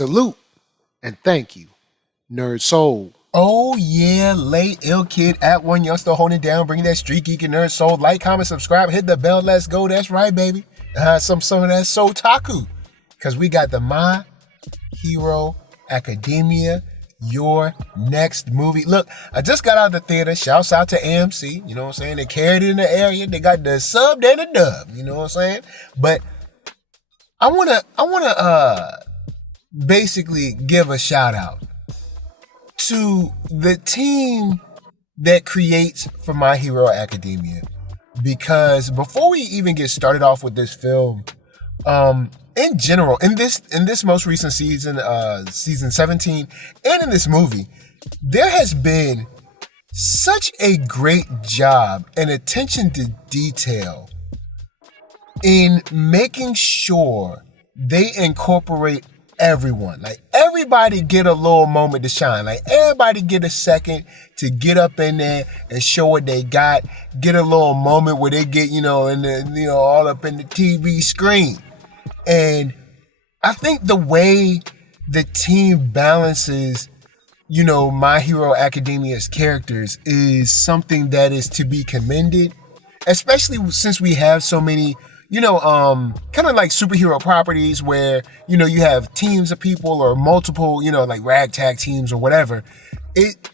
Salute and thank you, NERDSoul. Oh yeah, late ill kid at OneYoungsta holding it down, bringing that StreetGeek and NERDSoul. Like, comment, subscribe, hit the bell. Let's go. That's right, baby. Some of that Soul Taku, because we got the My Hero Academia, your next movie. Look, I just got out of the theater. Shouts out to AMC. You know what I'm saying? They carried it in the area. They got the sub and the dub. You know what I'm saying? But I wanna basically give a shout out to the team that creates for My Hero Academia, because before we even get started off with this film, in general, in this most recent season, season 17, and in this movie, there has been such a great job and attention to detail in making sure they incorporate everyone. Like, everybody get a little moment to shine. Like, everybody get a second to get up in there and show what they got. Get a little moment where they get, all up in the TV screen. And I think the way the team balances, My Hero Academia's characters is something that is to be commended, especially since we have so many kind of like superhero properties where, you have teams of people or multiple, like ragtag teams or whatever. It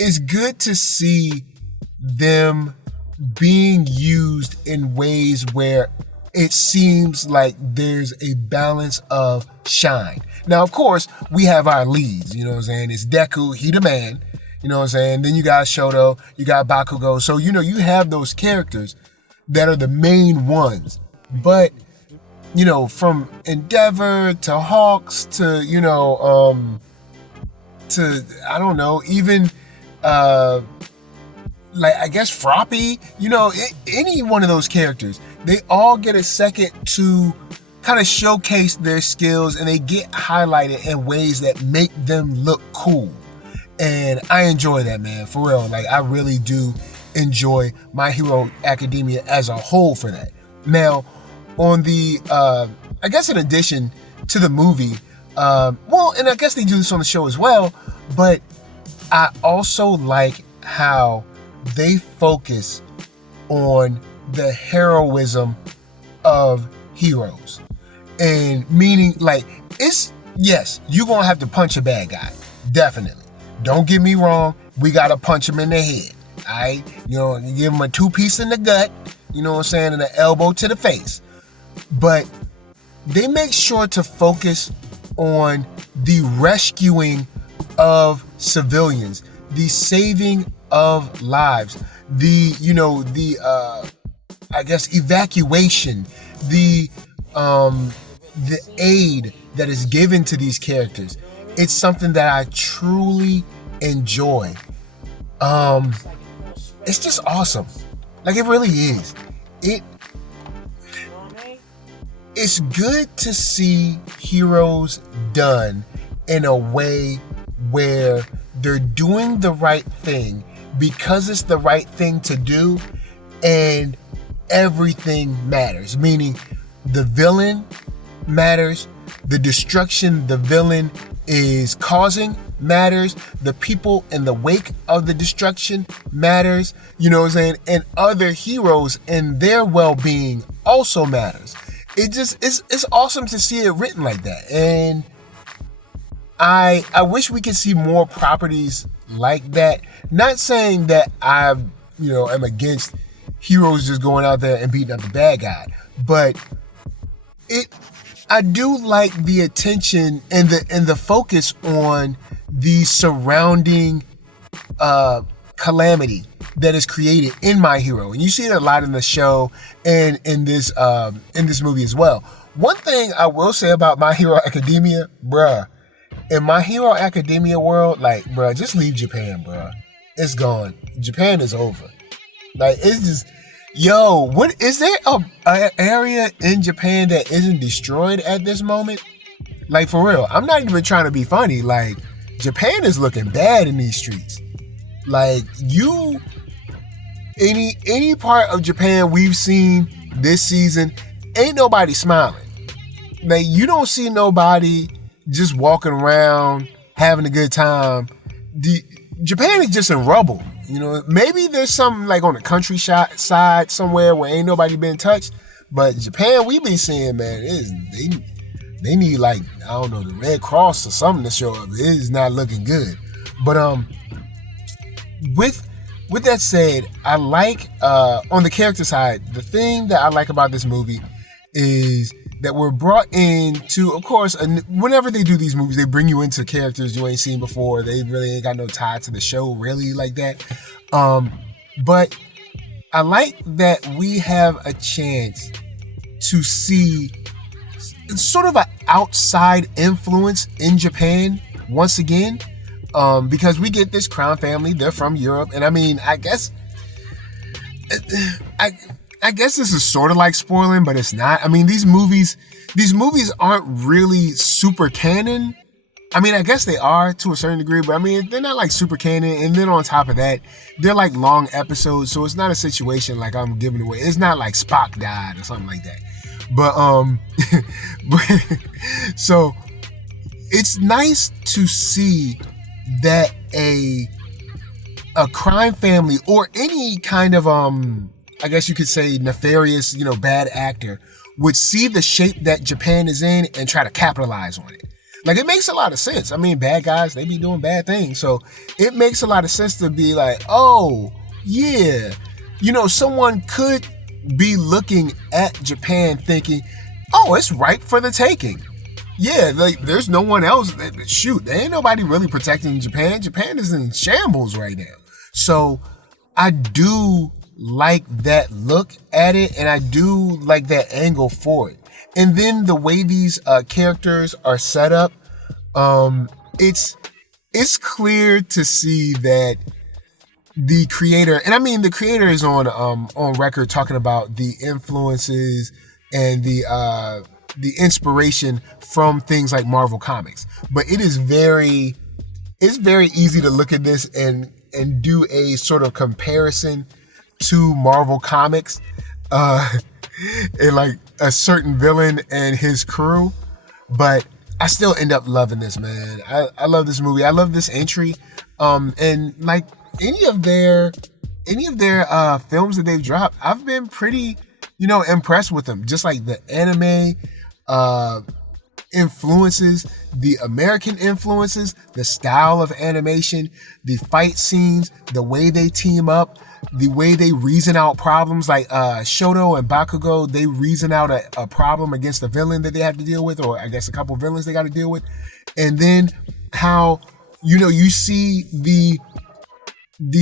is good to see them being used in ways where it seems like there's a balance of shine. Now, of course, we have our leads, It's Deku, he the man, Then you got Shoto, you got Bakugo. So, you have those characters that are the main ones. But, from Endeavor to Hawks to, I don't know, even, I guess Froppy, any one of those characters, they all get a second to kind of showcase their skills, and they get highlighted in ways that make them look cool. And I enjoy that, man, for real. Like, I really do enjoy My Hero Academia as a whole for that. Now, on the, I guess in addition to the movie, and I guess they do this on the show as well, but I also like how they focus on the heroism of heroes. And meaning, yes, you're going to have to punch a bad guy. Definitely. Don't get me wrong. We got to punch him in the head. All right? Give him a 2-piece in the gut, and an elbow to the face. But they make sure to focus on the rescuing of civilians, the saving of lives, the evacuation, the aid that is given to these characters. It's something that I truly enjoy. It's just awesome. Like, it really is. It's good to see heroes done in a way where they're doing the right thing because it's the right thing to do, and everything matters. Meaning, the villain matters, the destruction the villain is causing matters, the people in the wake of the destruction matters, and other heroes and their well-being also matters. It's awesome to see it written like that. And I wish we could see more properties like that. Not saying that I, am against heroes just going out there and beating up the bad guy, but I do like the attention and the focus on the surrounding calamity that is created in My Hero, and you see it a lot in the show and in this movie as well. One thing I will say about My Hero Academia, bruh, in My Hero Academia world, just leave Japan, bruh. It's gone. Japan is over. It's just, what is there a area in Japan that isn't destroyed at this moment? For real, I'm not even trying to be funny. Japan is looking bad in these streets. Any part of Japan we've seen this season, ain't nobody smiling. You don't see nobody just walking around, having a good time. Japan is just in rubble. You know, maybe there's something like on the countryside somewhere where ain't nobody been touched. But Japan, we be seeing, man, they need like, I don't know, the Red Cross or something to show up. It is not looking good. But with that said, I like on the character side, the thing that I like about this movie is that we're brought into, of course, whenever they do these movies, they bring you into characters you ain't seen before. They really ain't got no tie to the show, really, like that. But I like that we have a chance to see sort of an outside influence in Japan once again, because we get this crown family. They're from Europe, and I mean, I guess this is sort of like spoiling, but it's not. I mean, these movies aren't really super canon. I mean, I guess they are to a certain degree, but I mean, they're not like super canon. And then on top of that, they're like long episodes, so it's not a situation like I'm giving away. It's not like Spock died or something like that. But so it's nice to see that a crime family or any kind of I guess you could say nefarious, bad actor would see the shape that Japan is in and try to capitalize on it. Like, it makes a lot of sense. I mean, bad guys, they be doing bad things. So it makes a lot of sense to be like, oh, yeah. Someone could be looking at Japan thinking, oh, it's ripe for the taking. Yeah, like, there's no one else. Shoot, there ain't nobody really protecting Japan. Japan is in shambles right now. So I do like that look at it, and I do like that angle for it. And then the way these characters are set up, it's clear to see that the creator, and I mean the creator is on record talking about the influences and the inspiration from things like Marvel Comics. But it's very easy to look at this and do a sort of comparison to Marvel Comics, and like a certain villain and his crew. But I still end up loving this, man. I love this movie. I love this entry. And like any of their films that they've dropped, I've been pretty, impressed with them. Just like the anime influences, the American influences, the style of animation, the fight scenes, the way they team up, the way they reason out problems, like Shoto and Bakugo, they reason out a problem against a villain that they have to deal with, or I guess a couple villains they got to deal with. And then how, you see the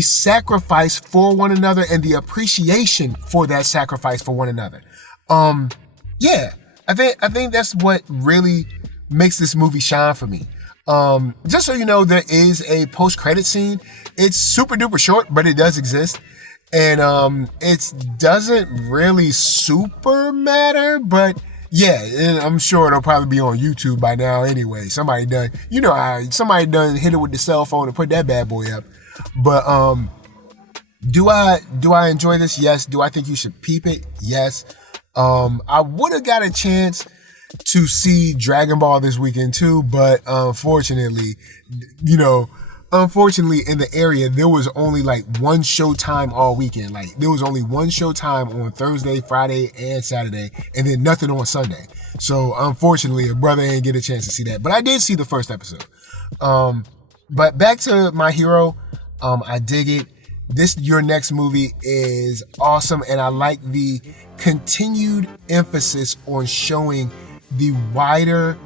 sacrifice for one another and the appreciation for that sacrifice for one another. Yeah, I think that's what really makes this movie shine for me. Just so you know, there is a post-credit scene. It's super duper short, but it does exist. And it doesn't really super matter, but yeah, I'm sure it'll probably be on YouTube by now anyway. Somebody done hit it with the cell phone and put that bad boy up. But do I enjoy this? Yes. Do I think you should peep it? Yes. I would have got a chance to see Dragon Ball this weekend too, but unfortunately in the area, there was only like one showtime all weekend. Like, there was only one showtime on Thursday, Friday, and Saturday, and then nothing on Sunday. So unfortunately, a brother ain't get a chance to see that. But I did see the first episode. But back to My Hero, I dig it. Your Next movie is awesome, and I like the continued emphasis on showing the wider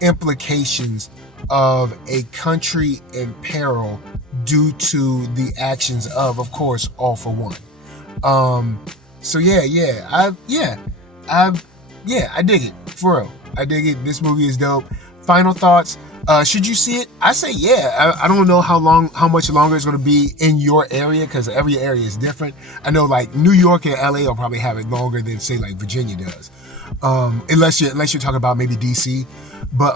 implications of a country in peril due to the actions of course, All for One. So I dig it, for real. I dig it. This movie is dope. Final thoughts. Should you see it? I say yeah. I don't know how much longer it's going to be in your area, because every area is different. I know like New York and LA will probably have it longer than say like Virginia does. Unless you're talking about maybe DC. But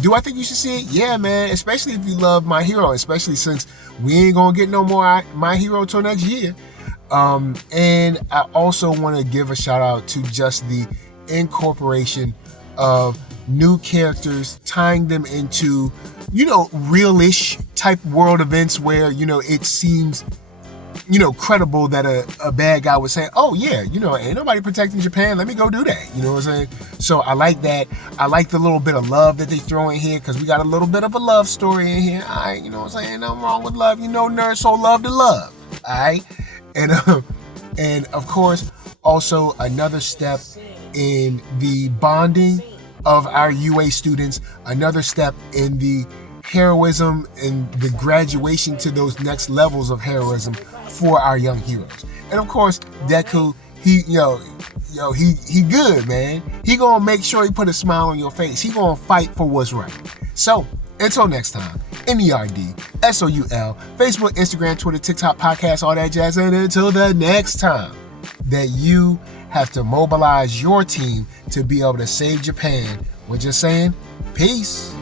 do I think you should see it? Yeah, man. Especially if you love My Hero, especially since we ain't gonna get no more My Hero till next year. And I also want to give a shout out to just the incorporation of new characters, tying them into, real-ish type world events where, it seems, credible that a bad guy would say, oh yeah, ain't nobody protecting Japan, let me go do that. You know what I'm saying? So I like that. I like the little bit of love that they throw in here, because we got a little bit of a love story in here. All right, you know what I'm saying? Nothing wrong with love. NERDSoul love to love. All right? And of course, also another step in the bonding of our UA students, another step in the heroism and the graduation to those next levels of heroism for our young heroes. And of course, Deku, he good, man. He gonna make sure he put a smile on your face. He gonna fight for what's right. So, until next time, NERDSoul, Facebook, Instagram, Twitter, TikTok, podcast, all that jazz. And until the next time that you have to mobilize your team to be able to save Japan, we're just saying, peace.